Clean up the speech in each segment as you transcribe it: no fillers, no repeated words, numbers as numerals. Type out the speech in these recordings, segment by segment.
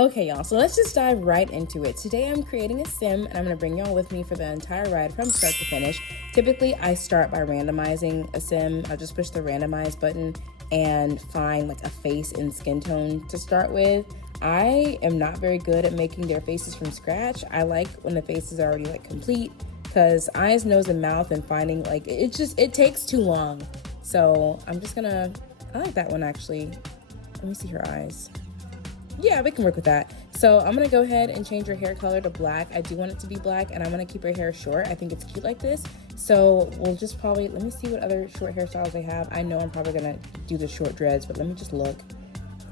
Okay, y'all, so let's just dive right into it. Today I'm creating a sim and I'm gonna bring y'all with me for the entire ride from start to finish. Typically, I start by randomizing a sim. I'll just push the randomize button and find like a face and skin tone to start with. I am not very good at making their faces from scratch. I like when the face is already like complete because eyes, nose, and mouth and finding like it takes too long. So I like that one actually. Let me see her eyes. Yeah, we can work with that. So I'm gonna go ahead and change her hair color to black. I do want it to be black and I'm gonna keep her hair short. I think it's cute like this. So we'll just probably, let me see what other short hairstyles I have. I know I'm probably gonna do the short dreads, but let me just look.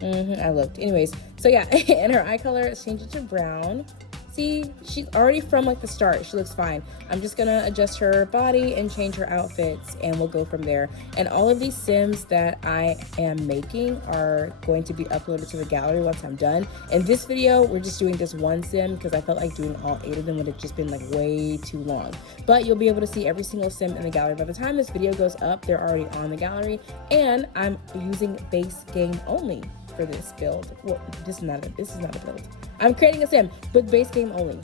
I looked. Anyways, so yeah, and her eye color, change it to brown. See, she's already from like the start. She looks fine. I'm just gonna adjust her body and change her outfits and we'll go from there. And all of these sims that I am making are going to be uploaded to the gallery once I'm done. In this video, we're just doing this one sim because I felt like doing all 8 of them would have just been like way too long. But you'll be able to see every single sim in the gallery. By the time this video goes up, they're already on the gallery. And I'm using base game only for this build. Well, this is not a build. I'm creating a sim with base game only.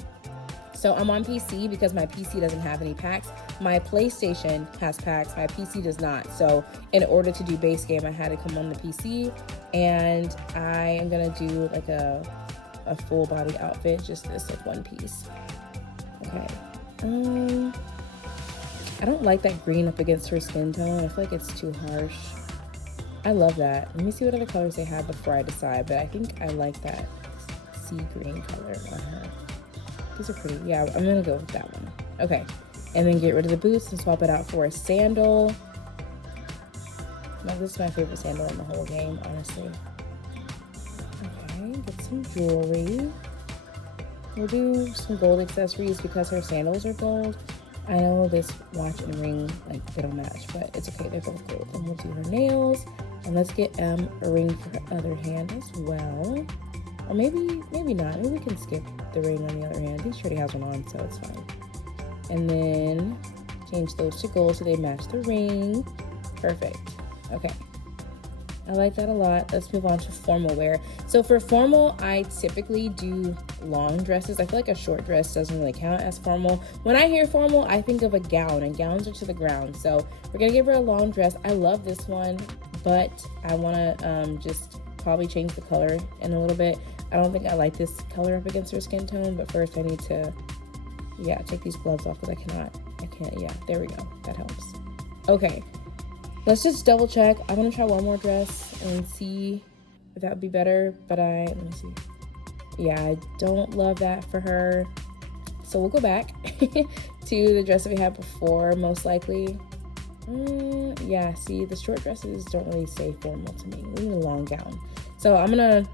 So I'm on PC because my PC doesn't have any packs. My PlayStation has packs, my PC does not. So in order to do base game, I had to come on the PC and I am gonna do like a full body outfit, just this like one piece. Okay. I don't like that green up against her skin tone. I feel like it's too harsh. I love that. Let me see what other colors they have before I decide, but I think I like that sea green color on her. These are pretty. Yeah, I'm gonna go with that one. Okay, and then get rid of the boots and swap it out for a sandal. Now, this is my favorite sandal in the whole game, honestly. Okay, get some jewelry. We'll do some gold accessories because her sandals are gold. I know this watch and ring, like, they don't match, but it's okay, they're both gold. And we'll do her nails, and let's get a ring for her other hand as well. Or maybe not. Maybe we can skip the ring on the other hand. I think she already has one on, so it's fine. And then change those to gold so they match the ring. Perfect. Okay. I like that a lot. Let's move on to formal wear. So for formal, I typically do long dresses. I feel like a short dress doesn't really count as formal. When I hear formal, I think of a gown, and gowns are to the ground. So we're gonna give her a long dress. I love this one, but I wanna just probably change the color in a little bit. I don't think I like this color up against her skin tone, but first I need to, take these gloves off because I can't, there we go. That helps. Okay. Let's just double check. I'm gonna try one more dress and see if that would be better, but let me see. Yeah, I don't love that for her. So we'll go back to the dress that we had before, most likely. Yeah, see, the short dresses don't really say formal to me. We need a long gown. So I'm gonna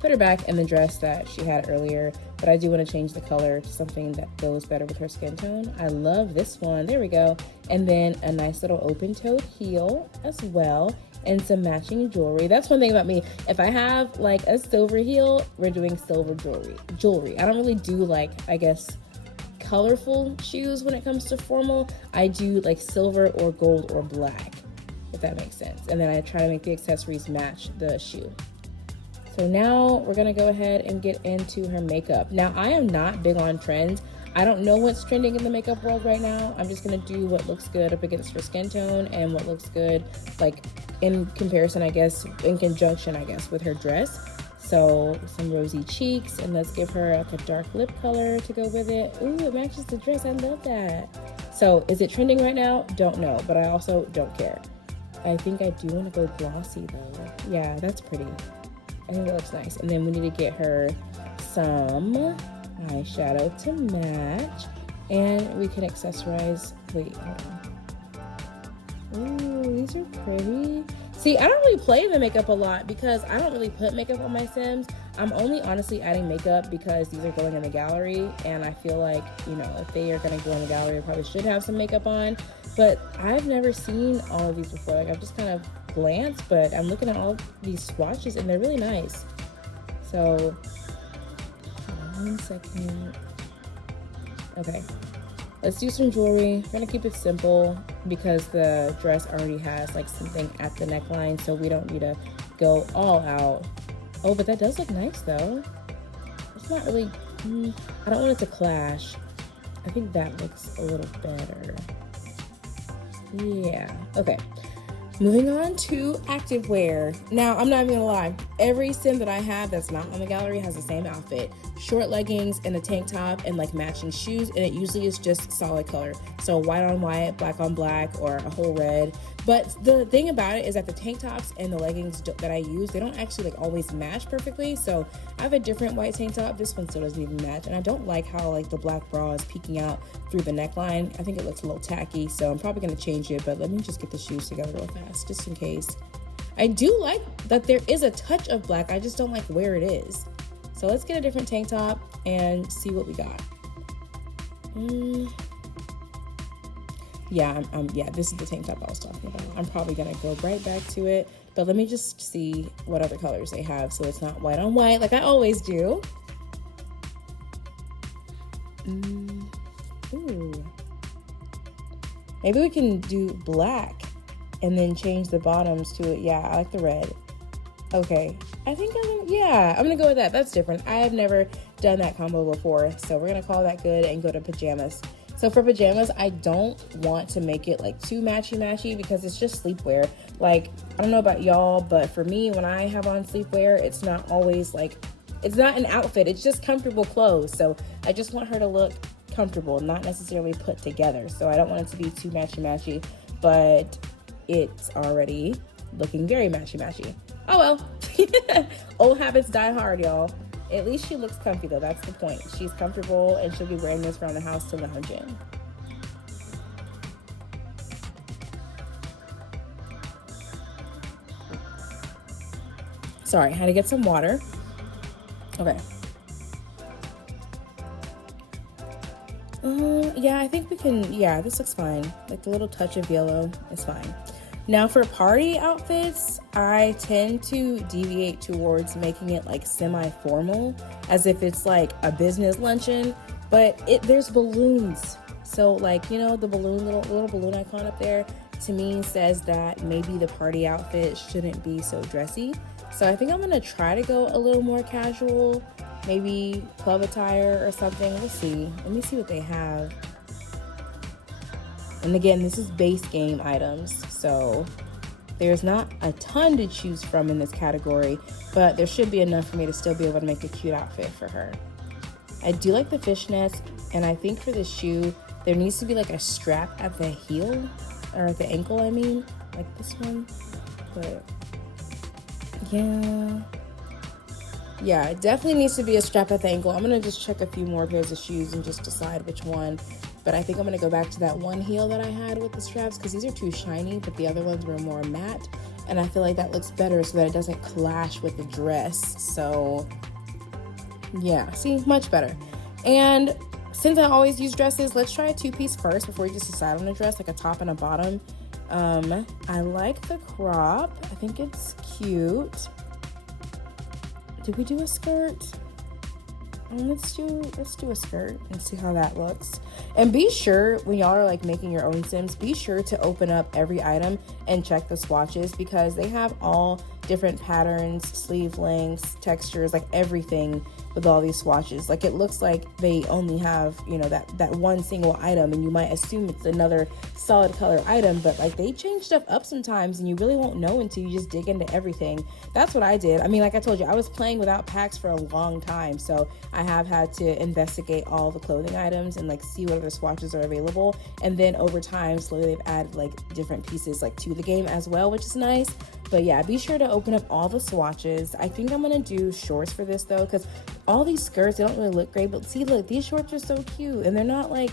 put her back in the dress that she had earlier, but I do want to change the color to something that goes better with her skin tone. I love this one. There we go. And then a nice little open-toed heel as well, and some matching jewelry. That's one thing about me. If I have like a silver heel, we're doing silver jewelry. I don't really do like, I guess, colorful shoes when it comes to formal. I do like silver or gold or black, if that makes sense. And then I try to make the accessories match the shoe. So now we're gonna go ahead and get into her makeup. Now, I am not big on trends. I don't know what's trending in the makeup world right now. I'm just gonna do what looks good up against her skin tone and what looks good, like in comparison, I guess, in conjunction, I guess, with her dress. So some rosy cheeks, and let's give her like a dark lip color to go with it. Ooh, it matches the dress, I love that. So is it trending right now? Don't know, but I also don't care. I think I do wanna go glossy though. Yeah, that's pretty. I think that looks nice. And then we need to get her some eyeshadow to match. And we can accessorize. Wait, hold on. Ooh, these are pretty. See, I don't really play in the makeup a lot because I don't really put makeup on my Sims. I'm only honestly adding makeup because these are going in the gallery. And I feel like, if they are going to go in the gallery, I probably should have some makeup on. But I've never seen all of these before. Like, I've just kind of glance, but I'm looking at all these swatches and they're really nice. So 1 second. Okay, let's do some jewelry. We're gonna keep it simple because the dress already has like something at the neckline, so we don't need to go all out. Oh, but that does look nice though. not really, I don't want it to clash. I think that looks a little better. Yeah, okay. Moving on to activewear. Now, I'm not even gonna lie. Every sim that I have that's not on the gallery has the same outfit. Short leggings and a tank top and like matching shoes, and it usually is just solid color. So white on white, black on black, or a whole red. But the thing about it is that the tank tops and the leggings that I use, they don't actually like always match perfectly. So I have a different white tank top. This one still doesn't even match. And I don't like how like the black bra is peeking out through the neckline. I think it looks a little tacky, so I'm probably gonna change it, but let me just get the shoes together real fast, just in case. I do like that there is a touch of black, I just don't like where it is. So let's get a different tank top and see what we got. Yeah, yeah, this is the tank top I was talking about. I'm probably gonna go right back to it, but let me just see what other colors they have so it's not white on white like I always do. Ooh. Maybe we can do black and then change the bottoms to it. Yeah, I like the red. Okay, I think I'm gonna go with that. That's different. I have never done that combo before, so we're gonna call that good and go to pajamas. So for pajamas, I don't want to make it like too matchy because it's just sleepwear. Like, I don't know about y'all, but for me, when I have on sleepwear, it's not always like, it's not an outfit, it's just comfortable clothes. So I just want her to look comfortable, not necessarily put together. So I don't want it to be too matchy, but it's already looking very matchy. Oh well, old habits die hard, y'all. At least she looks comfy though, that's the point. She's comfortable and she'll be wearing this around the house to lounge in. Sorry, I had to get some water. Okay. Yeah, I think we can, yeah, this looks fine. Like the little touch of yellow is fine. Now for party outfits, I tend to deviate towards making it like semi-formal, as if it's like a business luncheon, but there's balloons. So like, you know, the balloon, little balloon icon up there, to me says that maybe the party outfit shouldn't be so dressy. So I think I'm gonna try to go a little more casual, maybe club attire or something. We'll see. Let me see what they have. And again, this is base game items, so there's not a ton to choose from in this category, but there should be enough for me to still be able to make a cute outfit for her. I do like the fishnets, and I think for the shoe, there needs to be like a strap at the heel, or at the ankle, I mean, like this one, but yeah, it definitely needs to be a strap at the ankle. I'm gonna just check a few more pairs of shoes and just decide which one. But I think I'm gonna go back to that one heel that I had with the straps because these are too shiny, but the other ones were more matte. And I feel like that looks better so that it doesn't clash with the dress. So yeah, see, much better. And since I always use dresses, let's try a two-piece first before we just decide on a dress, like a top and a bottom. I like the crop. I think it's cute. Did we do a skirt? Let's do a skirt and see how that looks. And be sure when y'all are like making your own sims, be sure to open up every item and check the swatches because they have all different patterns, sleeve lengths, textures, like everything with all these swatches. Like it looks like they only have, you know, that one single item and you might assume it's another solid color item, but like they change stuff up sometimes and you really won't know until you just dig into everything. That's what I did. I mean, like I told you, I was playing without packs for a long time, so I have had to investigate all the clothing items and like see what other swatches are available, and then over time slowly they've added like different pieces like to the game as well, which is nice. But yeah, be sure to open up all the swatches. I think I'm gonna do shorts for this though, because all these skirts, they don't really look great, but see, look, these shorts are so cute and they're not like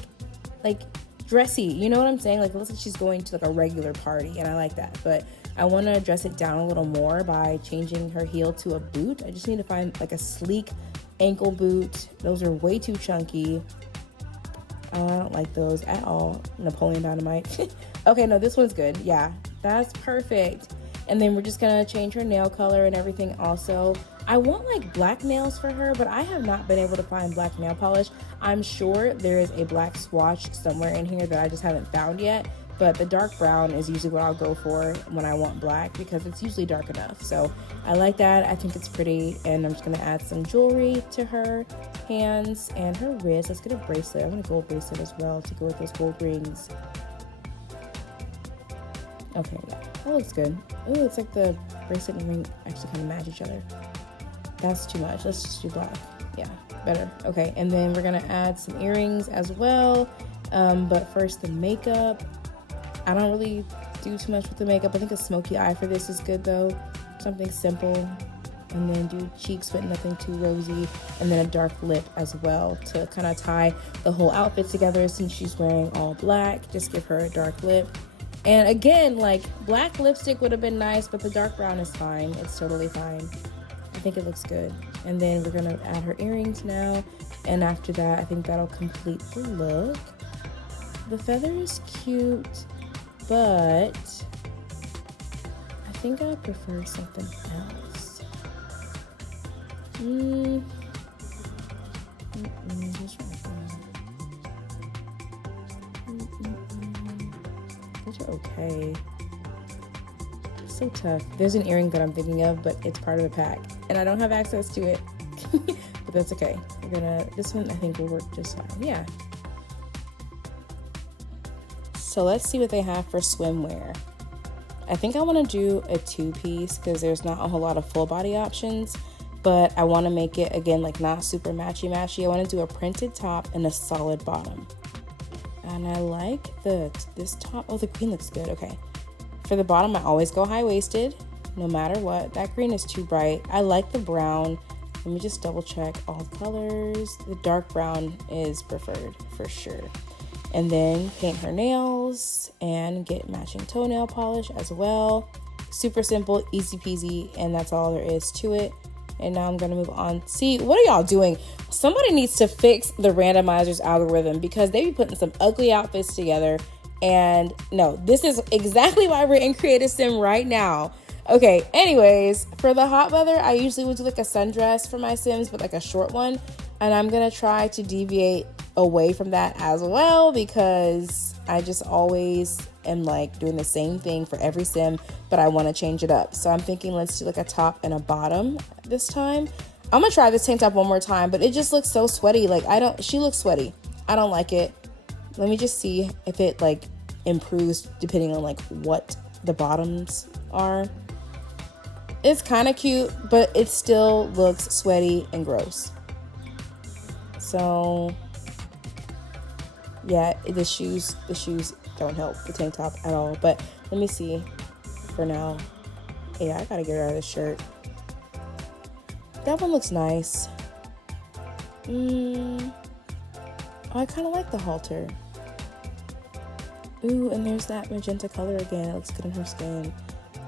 dressy, you know what I'm saying? Like it looks like she's going to like a regular party and I like that, but I want to dress it down a little more by changing her heel to a boot. I just need to find like a sleek ankle boot. Those are way too chunky. I don't like those at all. Napoleon Dynamite. Okay, no, this one's good. Yeah, that's perfect. And then we're just gonna change her nail color and everything also. I want like black nails for her, but I have not been able to find black nail polish. I'm sure there is a black swatch somewhere in here that I just haven't found yet. but the dark brown is usually what I'll go for when I want black because it's usually dark enough. So I like that. I think it's pretty, and I'm just gonna add some jewelry to her hands and her wrist. Let's get a bracelet. I want a gold bracelet as well to go with those gold rings. Okay, yeah, that looks good. Ooh, it's like the bracelet and ring actually kind of match each other. That's too much. Let's just do black. Yeah, better. Okay, and then we're gonna add some earrings as well. But first the makeup. I don't really do too much with the makeup. I think a smoky eye for this is good though. Something simple. And then do cheeks but nothing too rosy. And then a dark lip as well to kind of tie the whole outfit together since she's wearing all black. Just give her a dark lip. And again, like black lipstick would have been nice, but the dark brown is fine. It's totally fine. I think it looks good. And then we're gonna add her earrings now. And after that, I think that'll complete the look. The feather is cute, but I think I prefer something else. Those are okay. It's so tough. There's an earring that I'm thinking of, but it's part of the pack, and I don't have access to it. But that's okay. This one I think will work just fine. Yeah. So let's see what they have for swimwear. I think I want to do a two-piece because there's not a whole lot of full body options, but I want to make it, again, like not super matchy-matchy. I want to do a printed top and a solid bottom. And I like this top. Oh, the green looks good. Okay. For the bottom, I always go high-waisted, no matter what. That green is too bright. I like the brown. Let me just double check all colors. The dark brown is preferred for sure. And then paint her nails and get matching toenail polish as well. Super simple, easy peasy, and that's all there is to it. And now I'm gonna move on. See, what are y'all doing? Somebody needs to fix the randomizer's algorithm because they be putting some ugly outfits together. And no, this is exactly why we're in Creative Sim right now. Okay, anyways, for the hot weather, I usually would do like a sundress for my Sims, but like a short one. And I'm gonna try to deviate away from that as well because I just always am like doing the same thing for every Sim, but I want to change it up. So I'm thinking let's do like a top and a bottom this time. I'm gonna try this tank top one more time, but it just looks so sweaty. Like she looks sweaty. I don't like it. Let me just see if it like improves depending on like what the bottoms are. It's kind of cute, but it still looks sweaty and gross. So yeah, the shoes don't help the tank top at all. But let me see for now. Yeah, I gotta get rid of this shirt. That one looks nice. Oh, I kind of like the halter. Ooh, and there's that magenta color again. It looks good in her skin.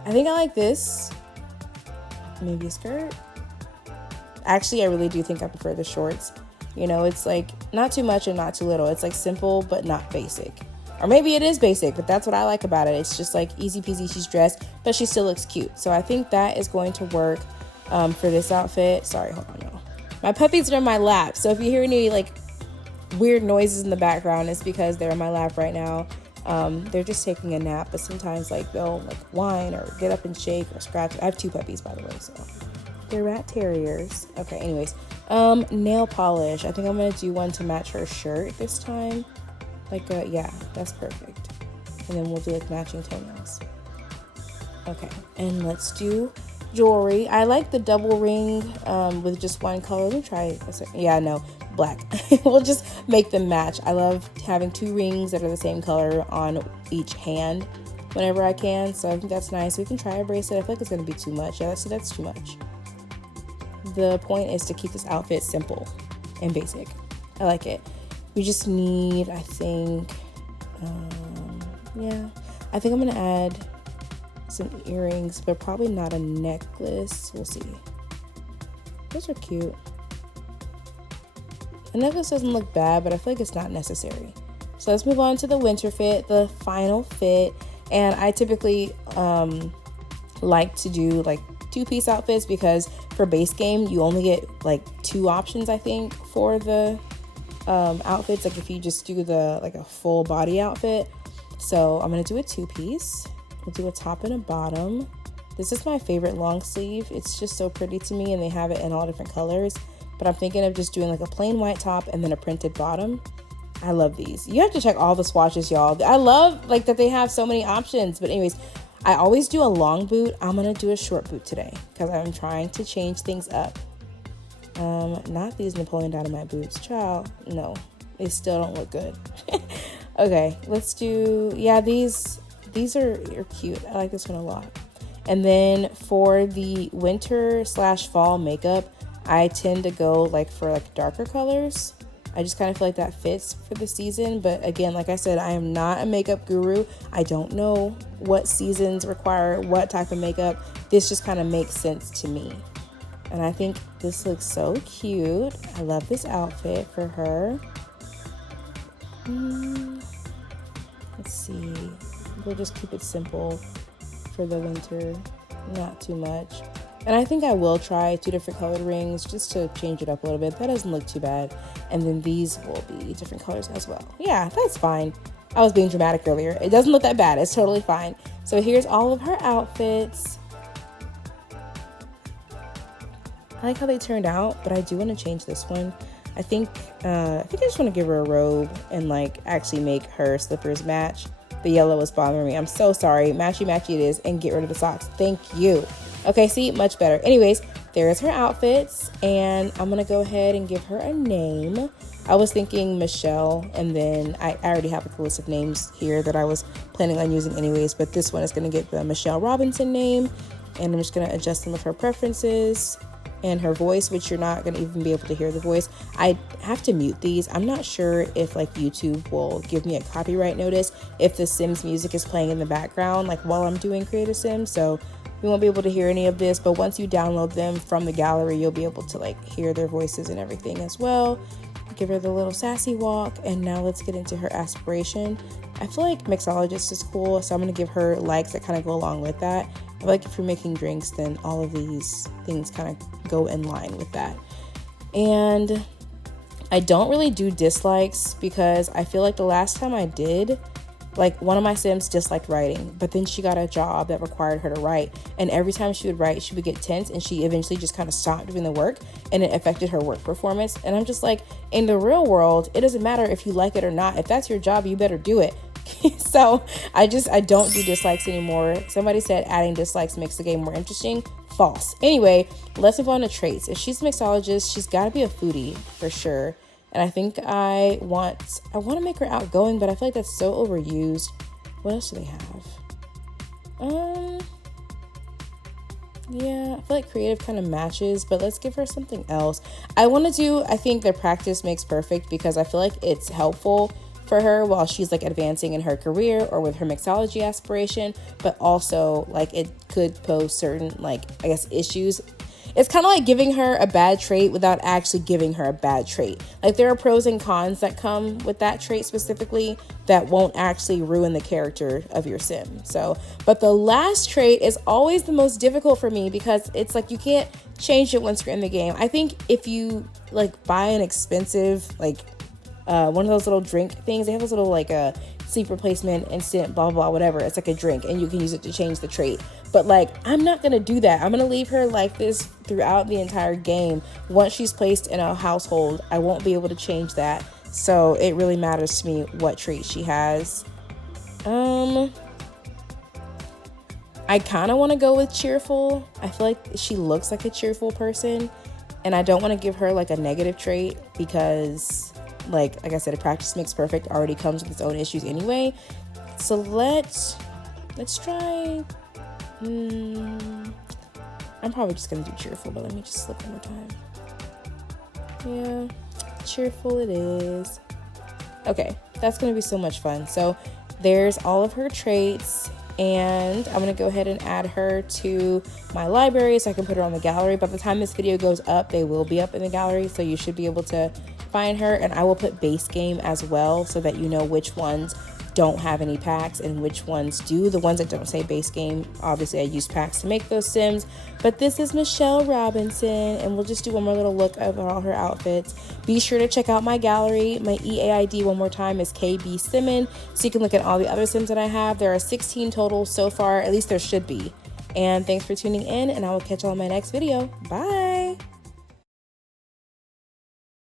I think I like this. Maybe a skirt. Actually, I really do think I prefer the shorts. You know, it's like not too much and not too little. It's like simple, but not basic. Or maybe it is basic, but that's what I like about it. It's just like easy peasy. She's dressed, but she still looks cute. So I think that is going to work for this outfit. Sorry, hold on, y'all. My puppies are in my lap. So if you hear any like weird noises in the background, it's because they're in my lap right now. They're just taking a nap, but sometimes like they'll like whine or get up and shake or scratch. I have 2 puppies, by the way, so they're rat terriers. Okay, anyways, nail polish. I think I'm gonna do one to match her shirt this time. Like, yeah, that's perfect. And then we'll do like matching toenails. Okay, and let's do jewelry. I like the double ring with just one color. Let me try. Yeah, no, black. We'll just make them match. I love having 2 rings that are the same color on each hand whenever I can. So I think that's nice. We can try a bracelet. I feel like it's gonna be too much. Yeah, that's too much. The point is to keep this outfit simple and basic. I like it. We just need, I think, yeah, I think I'm gonna add some earrings, but probably not a necklace. We'll see. Those are cute. A necklace doesn't look bad, but I feel like it's not necessary. So let's move on to the winter fit, the final fit. And I typically like to do like 2-piece outfits because for base game you only get like 2 options, I think, for the outfits. Like if you just do the like a full body outfit. So I'm gonna do a 2-piece. We'll do a top and a bottom. This is my favorite long sleeve. It's just so pretty to me, and they have it in all different colors. But I'm thinking of just doing like a plain white top and then a printed bottom. I love these. You have to check all the swatches, y'all. I love like that they have so many options. But anyways, I always do a long boot. I'm gonna do a short boot today because I'm trying to change things up. Not these Napoleon Dynamite boots, child. No, they still don't look good. Okay, let's do, yeah, these are cute. I like this one a lot. And then for the winter / fall makeup, I tend to go like for like darker colors. I just kind of feel like that fits for the season. But again, like I said, I am not a makeup guru. I don't know what seasons require what type of makeup. This just kind of makes sense to me. And I think this looks so cute. I love this outfit for her. Let's see. We'll just keep it simple for the winter, not too much. And I think I will try 2 different colored rings just to change it up a little bit. That doesn't look too bad. And then these will be different colors as well. Yeah, that's fine. I was being dramatic earlier. It doesn't look that bad. It's totally fine. So here's all of her outfits. I like how they turned out, but I do want to change this one. I think I just want to give her a robe and like actually make her slippers match. The yellow is bothering me. I'm so sorry. Matchy matchy it is, and get rid of the socks. Thank you. Okay, see, much better. Anyways, there's her outfits, and I'm gonna go ahead and give her a name. I was thinking Michelle, and then I already have a list of names here that I was planning on using anyways, but this one is gonna get the Michelle Robinson name, and I'm just gonna adjust some of her preferences and her voice, which you're not gonna even be able to hear the voice. I have to mute these. I'm not sure if like YouTube will give me a copyright notice if the Sims music is playing in the background, like while I'm doing Creative Sims, so you won't be able to hear any of this, but once you download them from the gallery, you'll be able to like hear their voices and everything as well. Give her the little sassy walk, and now let's get into her aspiration. I feel like mixologist is cool, so I'm gonna give her likes that kind of go along with that. I feel like if you're making drinks, then all of these things kind of go in line with that. And I don't really do dislikes because I feel like the last time I did, like one of my Sims disliked writing, but then she got a job that required her to write. And every time she would write, she would get tense, and she eventually just kind of stopped doing the work, and it affected her work performance. And I'm just like, in the real world, it doesn't matter if you like it or not. If that's your job, you better do it. So I don't do dislikes anymore. Somebody said adding dislikes makes the game more interesting. False. Anyway, let's move on to traits. If she's a mixologist, she's got to be a foodie for sure. And I think I want to make her outgoing, but I feel like that's so overused. What else do they have? Yeah, I feel like creative kind of matches, but let's give her something else. I think their practice makes perfect because I feel like it's helpful for her while she's like advancing in her career or with her mixology aspiration, but also like it could pose certain like, I guess, issues. It's kind of like giving her a bad trait without actually giving her a bad trait. Like there are pros and cons that come with that trait specifically that won't actually ruin the character of your Sim. So, but the last trait is always the most difficult for me because it's like you can't change it once you're in the game. I think if you like buy an expensive like one of those little drink things, they have this little like a sleep replacement, instant, blah, blah, blah, whatever. It's like a drink and you can use it to change the trait. But like, I'm not going to do that. I'm going to leave her like this throughout the entire game. Once she's placed in a household, I won't be able to change that. So it really matters to me what trait she has. I kind of want to go with cheerful. I feel like she looks like a cheerful person, and I don't want to give her like a negative trait because like I said, a practice makes perfect already comes with its own issues anyway. So let's try. I'm probably just gonna do cheerful, but let me just look one more time. Yeah, cheerful it is. Okay, that's gonna be so much fun. So there's all of her traits, and I'm gonna go ahead and add her to my library so I can put her on the gallery. By the time this video goes up, they will be up in the gallery, so you should be able to find her. And I will put base game as well so that you know which ones don't have any packs and which ones do. The ones that don't say base game, obviously I use packs to make those Sims. But this is Michelle Robinson, and we'll just do one more little look of all her outfits. Be sure to check out my gallery. My EAID one more time is KB Simon, so you can look at all the other Sims that I have. There are 16 total so far, at least there should be. And thanks for tuning in, and I will catch you all in my next video. Bye!